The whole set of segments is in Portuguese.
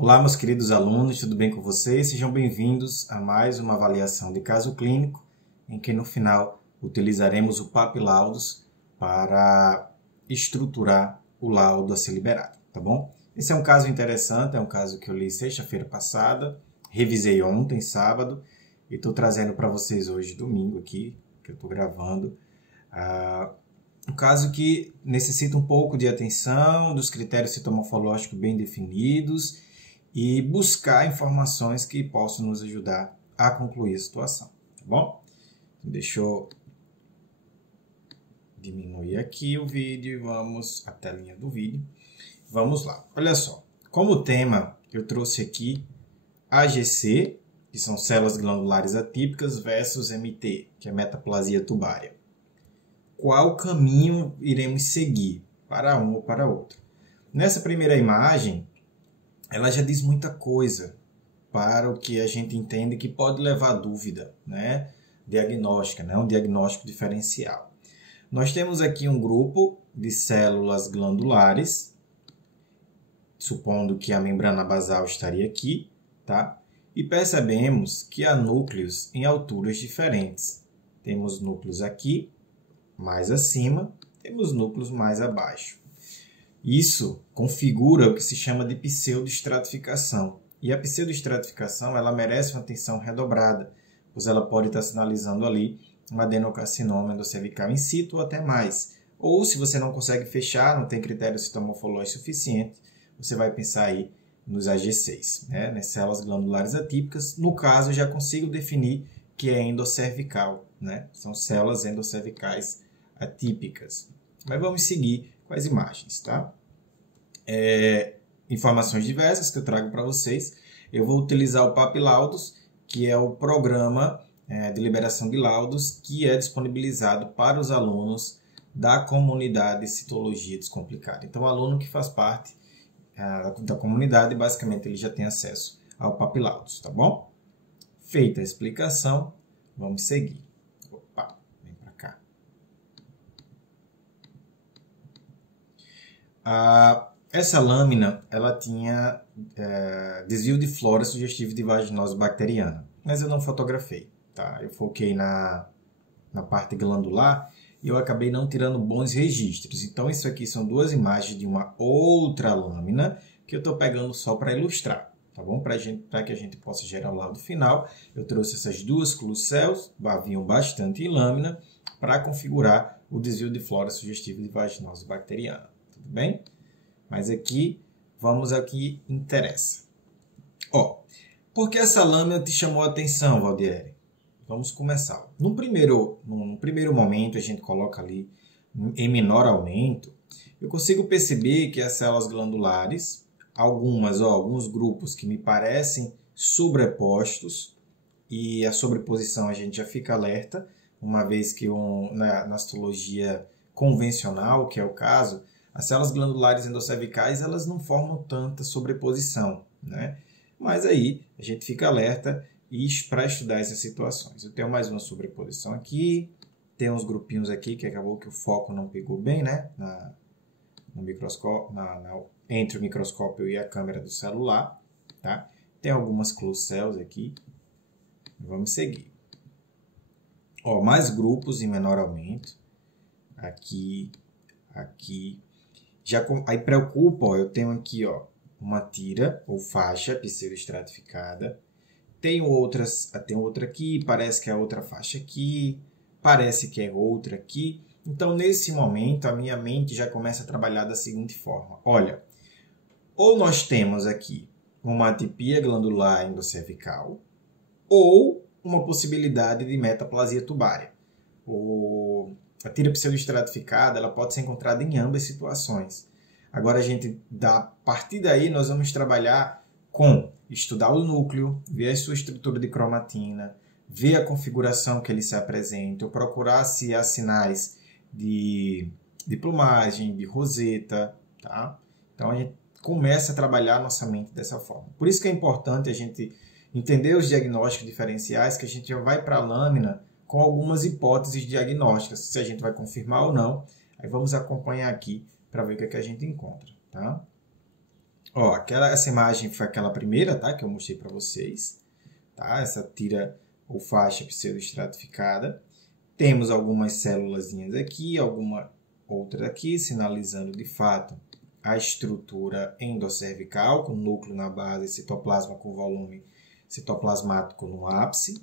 Olá, meus queridos alunos, tudo bem com vocês? Sejam bem-vindos a mais uma avaliação de caso clínico, em que no final utilizaremos o PAP Laudos para estruturar o laudo a ser liberado, tá bom? Esse é um caso interessante, é um caso que eu li sexta-feira passada, revisei ontem, sábado, e estou trazendo para vocês hoje, domingo aqui, que eu estou gravando, um caso que necessita um pouco de atenção, dos critérios citomorfológicos bem definidos e buscar informações que possam nos ajudar a concluir a situação, tá bom? Deixa eu diminuir aqui o vídeo e vamos à telinha do vídeo. Vamos lá. Olha só, como tema eu trouxe aqui AGC, que são células glandulares atípicas, versus MT, que é metaplasia tubária. Qual caminho iremos seguir para um ou para outro? Nessa primeira imagem, ela já diz muita coisa para o que a gente entende que pode levar a dúvida, né? Diagnóstica, né? Um diagnóstico diferencial. Nós temos aqui um grupo de células glandulares, supondo que a membrana basal estaria aqui, tá? E percebemos que há núcleos em alturas diferentes. Temos núcleos aqui, mais acima, temos núcleos mais abaixo. Isso configura o que se chama de pseudoestratificação. E a pseudoestratificação, ela merece uma atenção redobrada, pois ela pode estar sinalizando ali um adenocarcinoma endocervical in situ ou até mais. Ou se você não consegue fechar, não tem critério citomorfológico suficiente, você vai pensar aí nos AG6, né? Nas células glandulares atípicas. No caso, eu já consigo definir que é endocervical, né? São células endocervicais atípicas. Mas vamos seguir com as imagens, tá? Informações diversas que eu trago para vocês. Eu vou utilizar o PAP Laudos, que é o programa de liberação de laudos que é disponibilizado para os alunos da comunidade Citologia Descomplicada. Então, o aluno que faz parte da comunidade, basicamente, ele já tem acesso ao PAP Laudos, tá bom? Feita a explicação, vamos seguir. Opa, vem para cá. Essa lâmina, ela tinha desvio de flora sugestivo de vaginose bacteriana, mas eu não fotografei, tá? Eu foquei na parte glandular e eu acabei não tirando bons registros. Então, isso aqui são duas imagens de uma outra lâmina que eu estou pegando só para ilustrar, tá bom? Para que a gente possa gerar o laudo final, eu trouxe essas duas clucells, haviam bastante em lâmina, para configurar o desvio de flora sugestivo de vaginose bacteriana, tudo bem? Mas aqui, vamos ao que interessa. Ó, por que essa lâmina te chamou a atenção, Valdieri? Vamos começar. Num primeiro momento, a gente coloca ali em menor aumento, eu consigo perceber que as células glandulares, alguns grupos que me parecem sobrepostos, e a sobreposição a gente já fica alerta, uma vez que na histologia convencional, que é o caso, as células glandulares endocervicais elas não formam tanta sobreposição, né? Mas aí a gente fica alerta para estudar essas situações. Eu tenho mais uma sobreposição aqui, tem uns grupinhos aqui que acabou que o foco não pegou bem, né? No microscópio, entre o microscópio e a câmera do celular, tá? Tem algumas close cells aqui. Vamos seguir. Ó, mais grupos em menor aumento. Aqui. Aí preocupa, ó, eu tenho aqui, ó, uma tira ou faixa pseudoestratificada. Tem outra aqui, parece que é outra faixa aqui, parece que é outra aqui. Então, nesse momento, a minha mente já começa a trabalhar da seguinte forma. Olha, ou nós temos aqui uma atipia glandular endocervical, ou uma possibilidade de metaplasia tubária. A tira pseudoestratificada ela pode ser encontrada em ambas situações. Agora, a partir daí, nós vamos trabalhar com estudar o núcleo, ver a sua estrutura de cromatina, ver a configuração que ele se apresenta, ou procurar se há sinais de plumagem, de roseta, tá? Então, a gente começa a trabalhar a nossa mente dessa forma. Por isso que é importante a gente entender os diagnósticos diferenciais, que a gente já vai para a lâmina com algumas hipóteses diagnósticas, se a gente vai confirmar ou não. Aí vamos acompanhar aqui para ver o que a gente encontra, tá? Ó, essa imagem foi aquela primeira, tá? Que eu mostrei para vocês, tá? Essa tira ou faixa pseudoestratificada. Temos algumas célulazinhas aqui, alguma outra aqui, sinalizando de fato a estrutura endocervical, com núcleo na base, citoplasma com volume citoplasmático no ápice,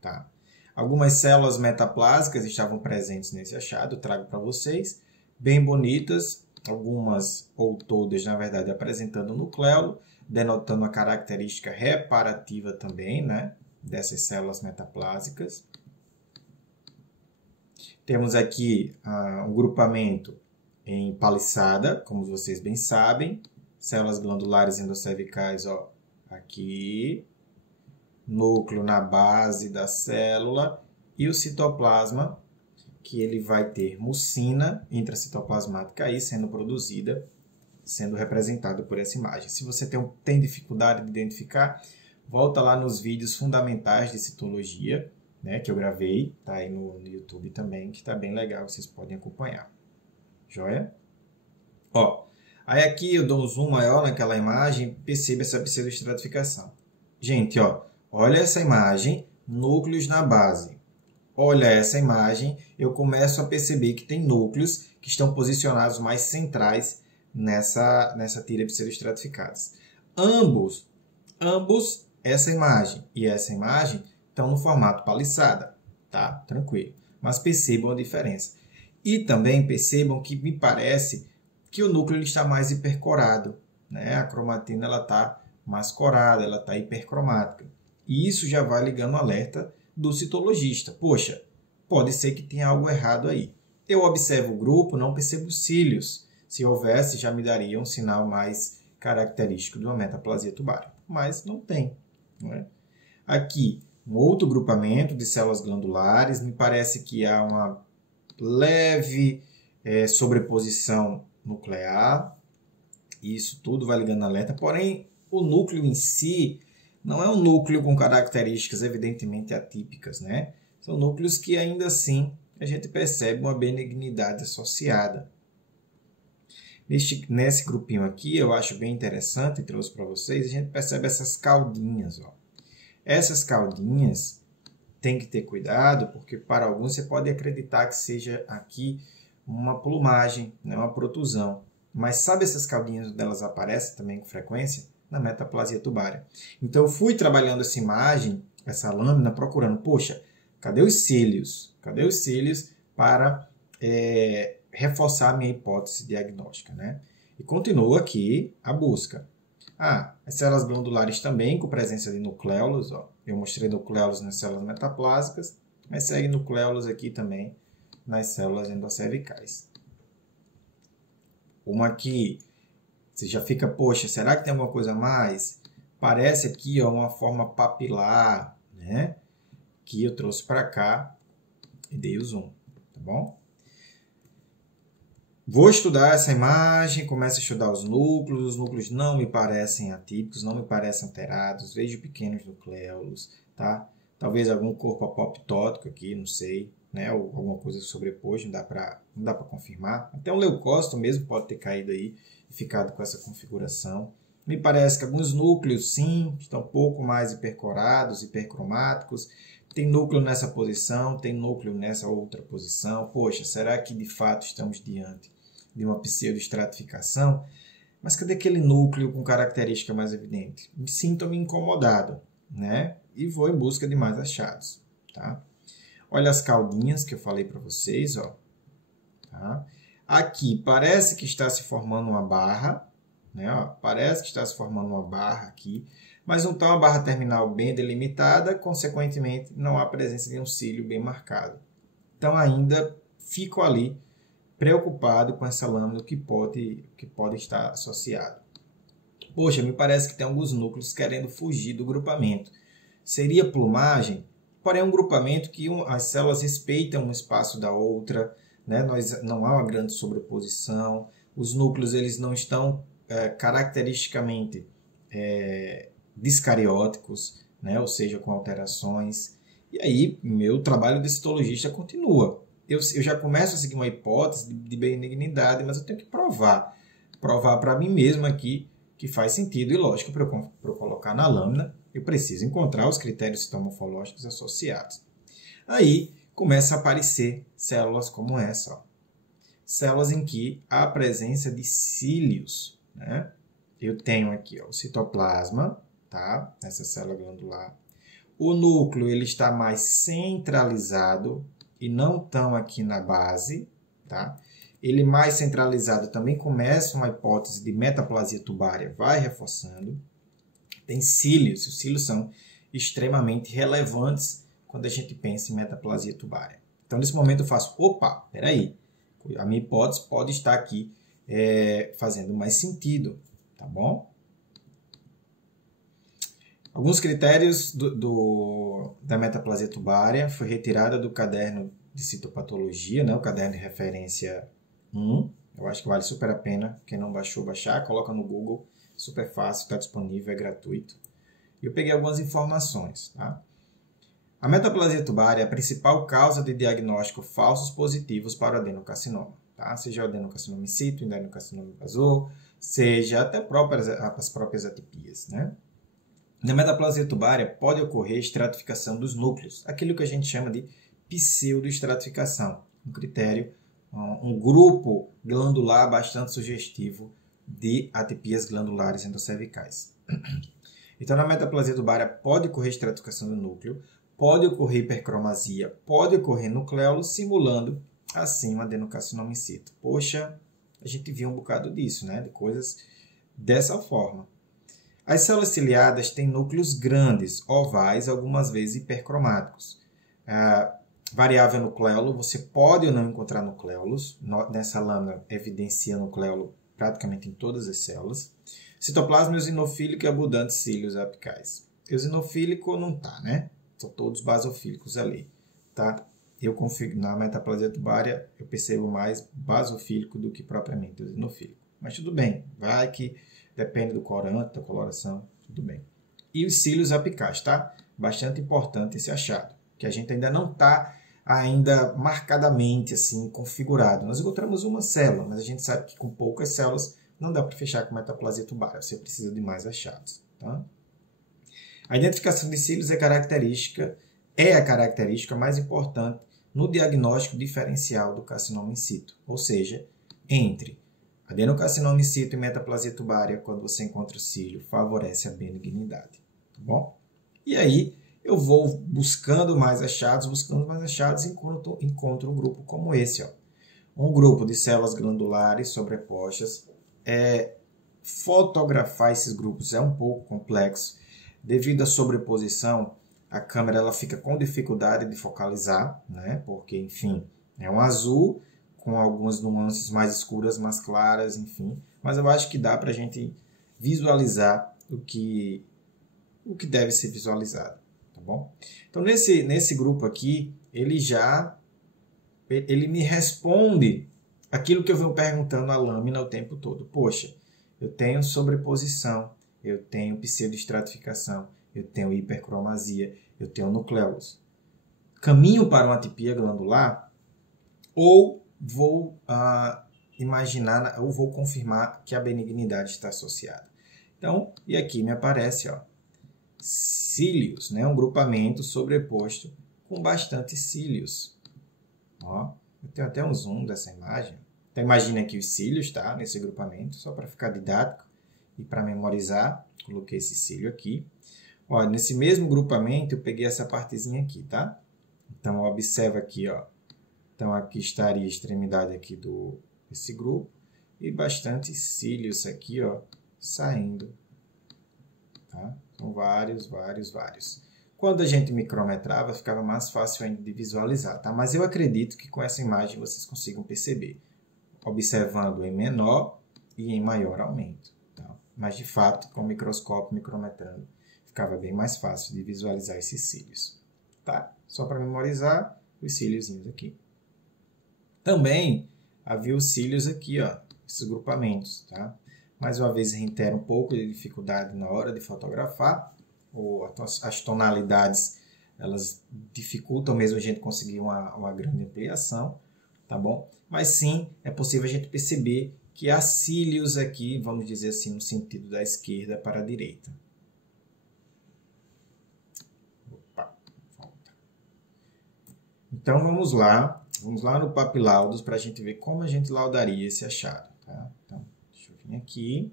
tá? Algumas células metaplásicas estavam presentes nesse achado, eu trago para vocês, bem bonitas, algumas ou todas, na verdade, apresentando nucleolo, denotando a característica reparativa também, né, dessas células metaplásicas. Temos aqui um grupamento em paliçada, como vocês bem sabem, células glandulares endocervicais, ó, aqui, núcleo na base da célula e o citoplasma, que ele vai ter mucina intracitoplasmática aí sendo produzida, sendo representada por essa imagem. Se você tem dificuldade de identificar, volta lá nos vídeos fundamentais de citologia, né, que eu gravei, tá aí no YouTube também, que tá bem legal, vocês podem acompanhar. Joia? Ó, aí aqui eu dou um zoom maior naquela imagem, perceba essa pseudoestratificação. Gente, ó, olha essa imagem, núcleos na base. Olha essa imagem, eu começo a perceber que tem núcleos que estão posicionados mais centrais nessa tira pseudoestratificadas. Ambos, essa imagem e essa imagem, estão no formato paliçada, tá? Tranquilo. Mas percebam a diferença. E também percebam que me parece que o núcleo ele está mais hipercorado, né? A cromatina ela está mais corada, ela está hipercromática. E isso já vai ligando o alerta do citologista. Poxa, pode ser que tenha algo errado aí. Eu observo o grupo, não percebo cílios. Se houvesse, já me daria um sinal mais característico de uma metaplasia tubária. Mas não tem. Não é? Aqui, um outro grupamento de células glandulares. Me parece que há uma leve sobreposição nuclear. Isso tudo vai ligando alerta. Porém, o núcleo em si não é um núcleo com características evidentemente atípicas, né? São núcleos que ainda assim a gente percebe uma benignidade associada. Nesse grupinho aqui, eu acho bem interessante, trouxe para vocês, a gente percebe essas caudinhas, ó. Essas caudinhas tem que ter cuidado, porque para alguns você pode acreditar que seja aqui uma plumagem, né, uma protusão. Mas sabe essas caudinhas onde elas aparecem também com frequência? Na metaplasia tubária. Então eu fui trabalhando essa imagem, essa lâmina, procurando, poxa, cadê os cílios? Cadê os cílios para reforçar a minha hipótese diagnóstica, né? E continua aqui a busca. As células glandulares também, com presença de nucleolos, ó. Eu mostrei nucleolos nas células metaplásicas, mas segue nucleolos aqui também nas células endocervicais. Uma aqui, você já fica, poxa, será que tem alguma coisa a mais? Parece aqui ó, uma forma papilar, né? Que eu trouxe para cá e dei o zoom, tá bom? Vou estudar essa imagem, começo a estudar os núcleos não me parecem atípicos, não me parecem alterados, vejo pequenos nucleolos, tá? Talvez algum corpo apoptótico aqui, não sei, né? Ou alguma coisa sobreposta, não dá para confirmar. Até um leucócito mesmo pode ter caído aí e ficado com essa configuração. Me parece que alguns núcleos, sim, estão um pouco mais hipercorados, hipercromáticos. Tem núcleo nessa posição, tem núcleo nessa outra posição. Poxa, será que de fato estamos diante de uma pseudoestratificação? Mas cadê aquele núcleo com característica mais evidente? Me sinto-me incomodado, né? E vou em busca de mais achados, tá? Olha as caudinhas que eu falei para vocês, ó. Tá? Aqui parece que está se formando uma barra, né? Ó, parece que está se formando uma barra aqui, mas não está uma barra terminal bem delimitada, consequentemente não há presença de um cílio bem marcado. Então ainda fico ali preocupado com essa lâmina que pode estar associado. Poxa, me parece que tem alguns núcleos querendo fugir do grupamento. Seria plumagem? Porém, é um grupamento que as células respeitam um espaço da outra, né? Não há uma grande sobreposição, os núcleos eles não estão caracteristicamente discarióticos, né? Ou seja, com alterações. E aí, meu trabalho de citologista continua. Eu já começo a seguir uma hipótese de benignidade, mas eu tenho que provar para mim mesmo aqui que faz sentido e lógico para eu colocar na lâmina, eu preciso encontrar os critérios citomorfológicos associados. Aí começa a aparecer células como essa, ó. Células em que há a presença de cílios, né? Eu tenho aqui, ó, o citoplasma, tá? Essa célula glandular. O núcleo ele está mais centralizado e não tão aqui na base, tá? Ele mais centralizado também começa uma hipótese de metaplasia tubária, vai reforçando. Tem cílios, os cílios são extremamente relevantes quando a gente pensa em metaplasia tubária. Então, nesse momento eu faço, opa, peraí, a minha hipótese pode estar aqui fazendo mais sentido, tá bom? Alguns critérios da metaplasia tubária foi retirada do caderno de citopatologia, né, o caderno de referência 1. Eu acho que vale super a pena. Quem não baixou, baixar. Coloca no Google. Super fácil, está disponível, é gratuito. E eu peguei algumas informações. Tá? A metaplasia tubária é a principal causa de diagnóstico falsos positivos para o adenocarcinoma. Tá? Seja o adenocarcinoma in situ, o adenocarcinoma invasor, seja até as próprias atipias, né? Na metaplasia tubária pode ocorrer estratificação dos núcleos, aquilo que a gente chama de pseudoestratificação, um critério, um grupo glandular bastante sugestivo de atipias glandulares endocervicais. Então, na metaplasia tubária pode ocorrer estratificação do núcleo, pode ocorrer hipercromasia, pode ocorrer nucleolo, simulando assim um adenocarcinoma in situ. Poxa, a gente viu um bocado disso, né? De coisas dessa forma. As células ciliadas têm núcleos grandes, ovais, algumas vezes hipercromáticos. Variável nucleolo, você pode ou não encontrar nucleolos. Nessa lâmina evidencia nucleolo praticamente em todas as células. Citoplasma eosinofílico e abundantes cílios apicais. Eosinofílico não tá, né? São todos basofílicos ali, tá? Na metaplasia tubária eu percebo mais basofílico do que propriamente eosinofílico. Mas tudo bem, vai que depende do corante, da coloração, tudo bem. E os cílios apicais, tá? Bastante importante esse achado, que a gente ainda não está marcadamente assim configurado. Nós encontramos uma célula, mas a gente sabe que com poucas células não dá para fechar com metaplasia tubária, você precisa de mais achados, tá? A identificação de cílios é a característica mais importante no diagnóstico diferencial do carcinoma in situ, ou seja, entre adenocarcinoma in situ e metaplasia tubária, quando você encontra o cílio, favorece a benignidade, tá bom? E aí eu vou buscando mais achados, e encontro um grupo como esse, ó. Um grupo de células glandulares sobrepostas. Fotografar esses grupos é um pouco complexo. Devido à sobreposição, a câmera ela fica com dificuldade de focalizar, né? Porque, enfim, é um azul com algumas nuances mais escuras, mais claras, enfim. Mas eu acho que dá para a gente visualizar o que deve ser visualizado, tá bom? Então, nesse grupo aqui, ele me responde aquilo que eu venho perguntando à lâmina o tempo todo. Poxa, eu tenho sobreposição, eu tenho pseudoestratificação, eu tenho hipercromasia, eu tenho nucleolos. Caminho para uma atipia glandular ou vou imaginar ou vou confirmar que a benignidade está associada. Então, e aqui me aparece, ó, cílios, né? Um grupamento sobreposto com bastante cílios. Ó, eu tenho até um zoom dessa imagem. Então, imagine aqui os cílios, tá? Nesse grupamento, só para ficar didático e para memorizar, coloquei esse cílio aqui. Ó, nesse mesmo grupamento, eu peguei essa partezinha aqui, tá? Então, observa aqui, ó. Então, aqui estaria a extremidade aqui desse grupo e bastante cílios aqui, ó, saindo, tá? São vários. Quando a gente micrometrava, ficava mais fácil ainda de visualizar, tá? Mas eu acredito que com essa imagem vocês consigam perceber, observando em menor e em maior aumento, tá? Mas, de fato, com o microscópio, micrometrando, ficava bem mais fácil de visualizar esses cílios, tá? Só para memorizar os cíliozinhos aqui. Também havia os cílios aqui, ó, esses grupamentos, tá? Mais uma vez, reitero um pouco de dificuldade na hora de fotografar, ou as tonalidades, elas dificultam mesmo a gente conseguir uma grande ampliação, tá bom? Mas sim, é possível a gente perceber que há cílios aqui, vamos dizer assim, no sentido da esquerda para a direita. Opa, volta. Então vamos lá no papilaudos para a gente ver como a gente laudaria esse achado. Tá? Então, deixa eu vir aqui.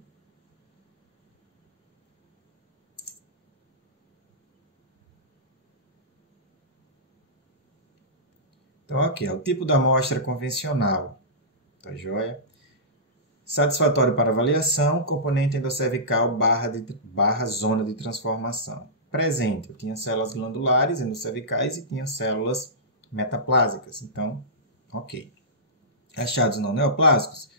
Então aqui, o tipo da amostra convencional. Tá joia? Satisfatório para avaliação, componente endocervical barra zona de transformação. Presente, eu tinha células glandulares endocervicais e tinha células metaplásicas. Então, ok. Achados não neoplásicos,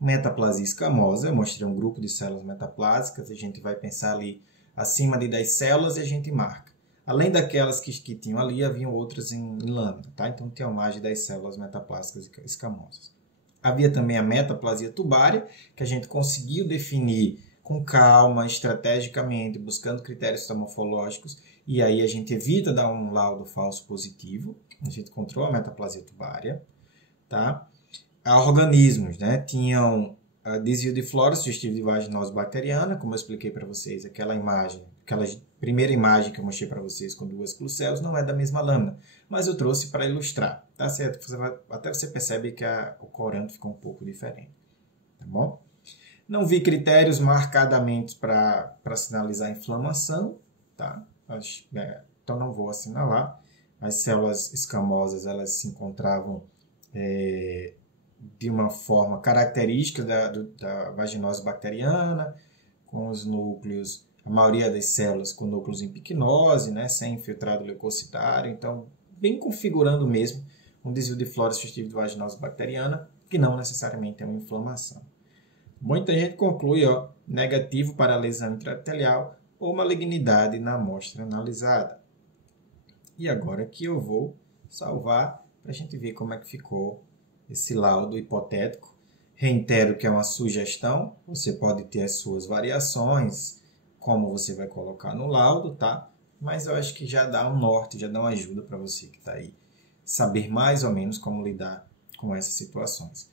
metaplasia escamosa, eu mostrei um grupo de células metaplásicas, a gente vai pensar ali acima de 10 células e a gente marca. Além daquelas que tinham ali, haviam outras em lâmina, tá? Então, tinha mais de 10 células metaplásicas escamosas. Havia também a metaplasia tubária, que a gente conseguiu definir com calma, estrategicamente, buscando critérios morfológicos, e aí a gente evita dar um laudo falso positivo. A gente encontrou a metaplasia tubária, tá? Organismos, né? Tinham desvio de flora sugestiva de vaginose bacteriana, como eu expliquei para vocês, aquela primeira imagem que eu mostrei para vocês com 2 clucelos não é da mesma lâmina, mas eu trouxe para ilustrar, tá certo? Até você percebe que o coranto ficou um pouco diferente, tá bom? Não vi critérios marcadamente para sinalizar inflamação, tá? Então não vou assinalar. As células escamosas, elas se encontravam de uma forma característica da vaginose bacteriana, com os núcleos, a maioria das células com núcleos em picnose, né, sem infiltrado leucocitário, então bem configurando mesmo um desvio de flora sugestivo de vaginose bacteriana, que não necessariamente é uma inflamação. Muita gente conclui negativo para a lesão intraepitelial ou malignidade na amostra analisada. E agora aqui eu vou salvar para a gente ver como é que ficou esse laudo hipotético. Reitero que é uma sugestão, você pode ter as suas variações, como você vai colocar no laudo, tá? Mas eu acho que já dá um norte, já dá uma ajuda para você que está aí, saber mais ou menos como lidar com essas situações.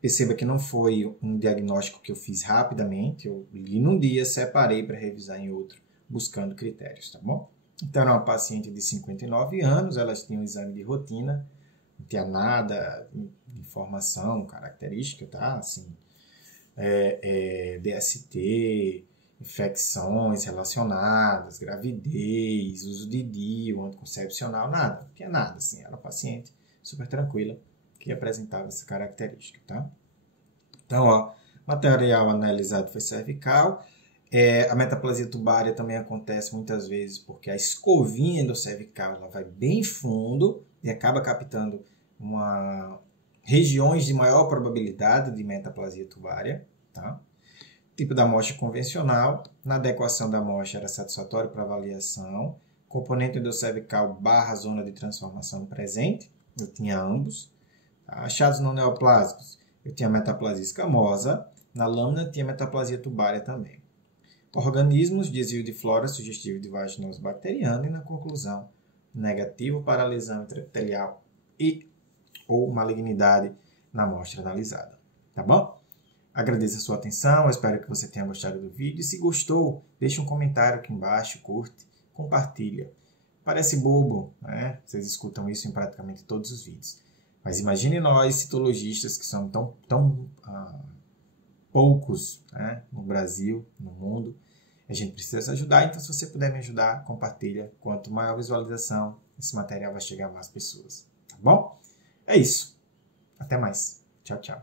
Perceba que não foi um diagnóstico que eu fiz rapidamente, eu li num dia, separei para revisar em outro, buscando critérios, tá bom? Então, era uma paciente de 59 anos, ela tinha um exame de rotina, não tinha nada de informação característica, tá? Assim, DST, infecções relacionadas, gravidez, uso de DIU, anticoncepcional, nada. Não tinha nada, assim. Era uma paciente super tranquila que apresentava essa característica, tá? Então, material analisado foi cervical. A metaplasia tubária também acontece muitas vezes porque a escovinha endocervical ela vai bem fundo e acaba captando regiões de maior probabilidade de metaplasia tubária, tá? Tipo da amostra convencional, na adequação da amostra era satisfatório para avaliação, componente endocervical barra zona de transformação presente, eu tinha ambos. Achados não neoplásicos, eu tinha metaplasia escamosa, na lâmina tinha metaplasia tubária também. Organismos, desvio de flora sugestivo de vaginose bacteriana e na conclusão, negativo para lesão intraepitelial ou malignidade na amostra analisada. Tá bom? Agradeço a sua atenção, espero que você tenha gostado do vídeo. E se gostou, deixe um comentário aqui embaixo, curte, compartilha. Parece bobo, né? Vocês escutam isso em praticamente todos os vídeos. Mas imagine nós, citologistas, que são tão poucos, né, no Brasil, no mundo. A gente precisa se ajudar, então se você puder me ajudar, compartilha. Quanto maior visualização, esse material vai chegar a mais pessoas. Tá bom? É isso. Até mais. Tchau, tchau.